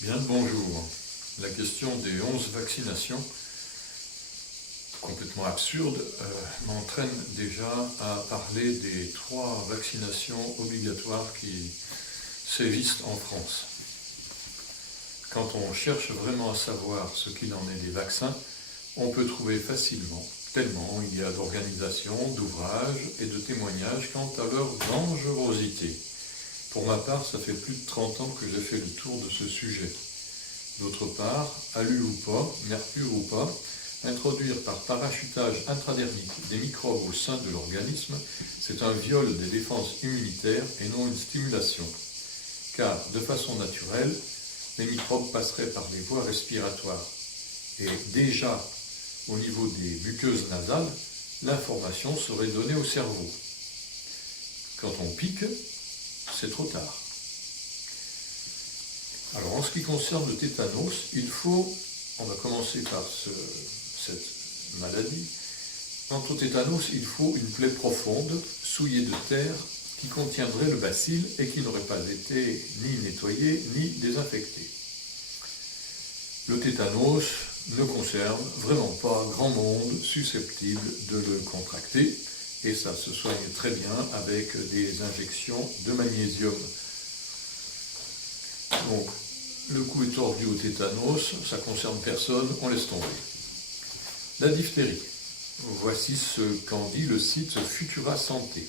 Bien le bonjour. La question des 11 vaccinations, complètement absurde, m'entraîne déjà à parler des 3 vaccinations obligatoires qui sévissent en France. Quand on cherche vraiment à savoir ce qu'il en est des vaccins, on peut trouver facilement, tellement il y a d'organisations, d'ouvrages et de témoignages quant à leur dangerosité. Pour ma part, ça fait plus de 30 ans que j'ai fait le tour de ce sujet. D'autre part, alu ou pas, mercure ou pas, introduire par parachutage intradermique des microbes au sein de l'organisme, c'est un viol des défenses immunitaires et non une stimulation. Car, de façon naturelle, les microbes passeraient par les voies respiratoires. Et déjà, au niveau des muqueuses nasales, l'information serait donnée au cerveau. Quand on pique, c'est trop tard. Alors en ce qui concerne le tétanos, on va commencer par cette maladie. Quant au tétanos, il faut une plaie profonde, souillée de terre, qui contiendrait le bacille et qui n'aurait pas été ni nettoyée ni désinfectée. Le tétanos ne concerne vraiment pas grand monde susceptible de le contracter, et ça se soigne très bien avec des injections de magnésium. Donc, le coup est tordu au tétanos, ça ne concerne personne, on laisse tomber. La diphtérie. Voici ce qu'en dit le site Futura Santé.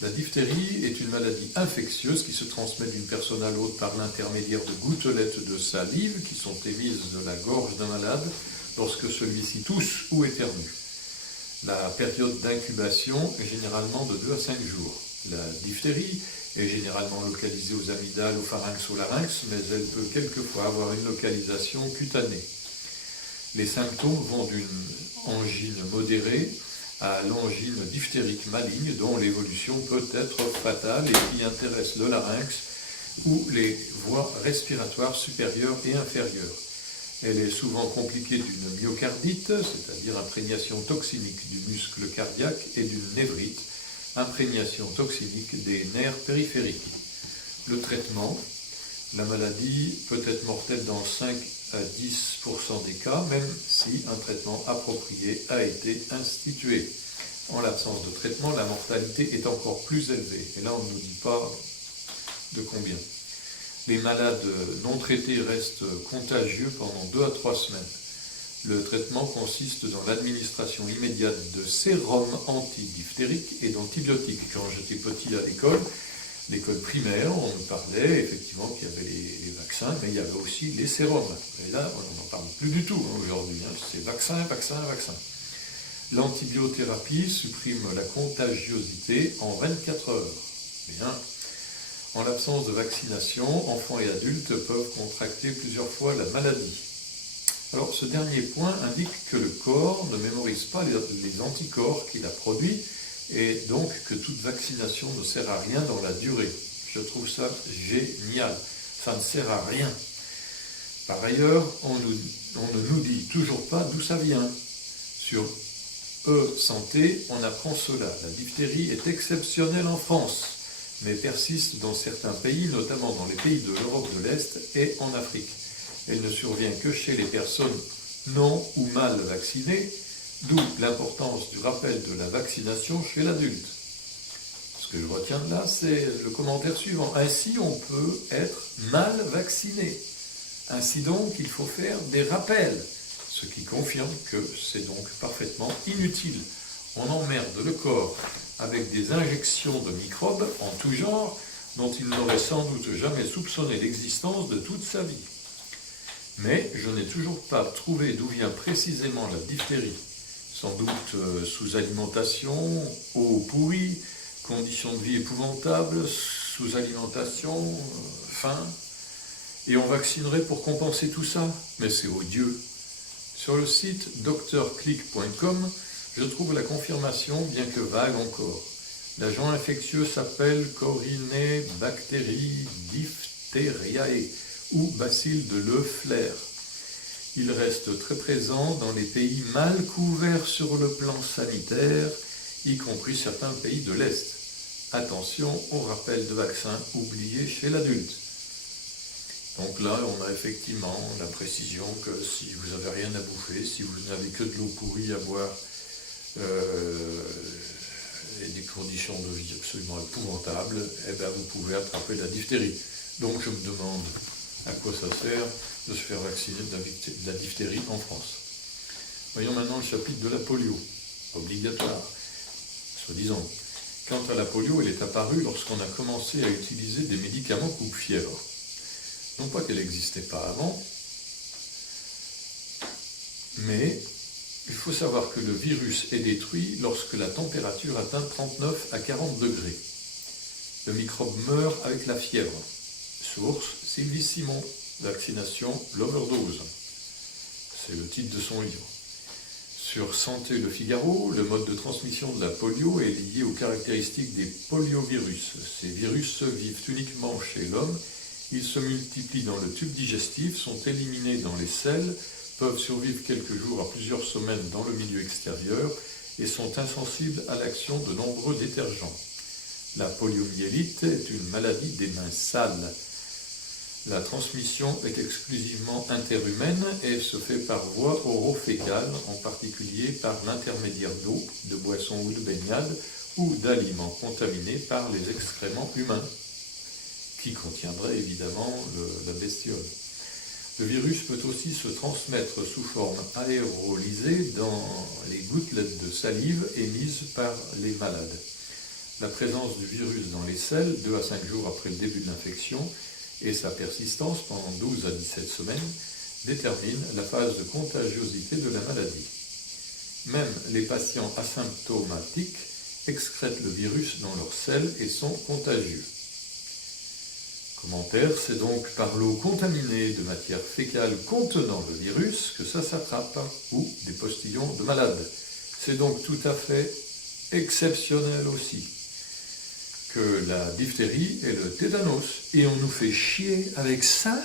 La diphtérie est une maladie infectieuse qui se transmet d'une personne à l'autre par l'intermédiaire de gouttelettes de salive qui sont émises de la gorge d'un malade lorsque celui-ci tousse ou éternue. La période d'incubation est généralement de 2 à 5 jours. La diphtérie est généralement localisée aux amygdales, au pharynx, au larynx, mais elle peut quelquefois avoir une localisation cutanée. Les symptômes vont d'une angine modérée à l'angine diphtérique maligne, dont l'évolution peut être fatale et qui intéresse le larynx ou les voies respiratoires supérieures et inférieures. Elle est souvent compliquée d'une myocardite, c'est-à-dire imprégnation toxinique du muscle cardiaque, et d'une névrite, imprégnation toxinique des nerfs périphériques. Le traitement, la maladie peut être mortelle dans 5 à 10% des cas, même si un traitement approprié a été institué. En l'absence de traitement, la mortalité est encore plus élevée. Et là, on ne nous dit pas de combien. Les malades non traités restent contagieux pendant 2 à 3 semaines. Le traitement consiste dans l'administration immédiate de sérum antidiphtérique et d'antibiotiques. Quand j'étais petit à l'école primaire, on nous parlait effectivement qu'il y avait les vaccins, mais il y avait aussi les sérums. Et là, on n'en parle plus du tout aujourd'hui. C'est vaccin. L'antibiothérapie supprime la contagiosité en 24 heures. Bien. En l'absence de vaccination, enfants et adultes peuvent contracter plusieurs fois la maladie. Alors, ce dernier point indique que le corps ne mémorise pas les anticorps qu'il a produits et donc que toute vaccination ne sert à rien dans la durée. Je trouve ça génial. Ça ne sert à rien. Par ailleurs, on ne nous dit toujours pas d'où ça vient. Sur E-Santé, on apprend cela. La diphtérie est exceptionnelle en France, mais persiste dans certains pays, notamment dans les pays de l'Europe de l'Est et en Afrique. Elle ne survient que chez les personnes non ou mal vaccinées, d'où l'importance du rappel de la vaccination chez l'adulte. Ce que je retiens de là, c'est le commentaire suivant. Ainsi, on peut être mal vacciné. Ainsi donc, il faut faire des rappels, ce qui confirme que c'est donc parfaitement inutile. On emmerde le corps avec des injections de microbes en tout genre dont il n'aurait sans doute jamais soupçonné l'existence de toute sa vie. Mais je n'ai toujours pas trouvé d'où vient précisément la diphtérie. Sans doute sous-alimentation, eau pourrie, conditions de vie épouvantables, sous-alimentation, faim. Et on vaccinerait pour compenser tout ça? Mais c'est odieux. Sur le site drclick.com, je trouve la confirmation, bien que vague encore. L'agent infectieux s'appelle Corynebacterie diphtheriae ou bacille de Loeffler. Il reste très présent dans les pays mal couverts sur le plan sanitaire, y compris certains pays de l'Est. Attention au rappel de vaccin oublié chez l'adulte. Donc là, on a effectivement la précision que si vous n'avez rien à bouffer, si vous n'avez que de l'eau pourrie à boire, et des conditions de vie absolument épouvantables, eh ben vous pouvez attraper la diphtérie. Donc je me demande à quoi ça sert de se faire vacciner de la diphtérie en France. Voyons maintenant le chapitre de la polio, obligatoire, soi-disant. Quant à la polio, elle est apparue lorsqu'on a commencé à utiliser des médicaments coupe-fièvre. Non pas qu'elle n'existait pas avant, mais il faut savoir que le virus est détruit lorsque la température atteint 39 à 40 degrés. Le microbe meurt avec la fièvre. Source, Sylvie Simon, Vaccination, l'overdose. C'est le titre de son livre. Sur Santé Le Figaro, le mode de transmission de la polio est lié aux caractéristiques des poliovirus. Ces virus vivent uniquement chez l'homme, ils se multiplient dans le tube digestif, sont éliminés dans les selles, peuvent survivre quelques jours à plusieurs semaines dans le milieu extérieur et sont insensibles à l'action de nombreux détergents. La poliomyélite est une maladie des mains sales. La transmission est exclusivement interhumaine et se fait par voie oro-fécale, en particulier par l'intermédiaire d'eau, de boissons ou de baignade, ou d'aliments contaminés par les excréments humains, qui contiendraient évidemment la bestiole. Le virus peut aussi se transmettre sous forme aérolysée dans les gouttelettes de salive émises par les malades. La présence du virus dans les selles, 2 à 5 jours après le début de l'infection, et sa persistance pendant 12 à 17 semaines déterminent la phase de contagiosité de la maladie. Même les patients asymptomatiques excrètent le virus dans leurs selles et sont contagieux. Commentaire, c'est donc par l'eau contaminée de matière fécale contenant le virus que ça s'attrape, ou des postillons de malades. C'est donc tout à fait exceptionnel aussi que la diphtérie et le tétanos. Et on nous fait chier avec ça ?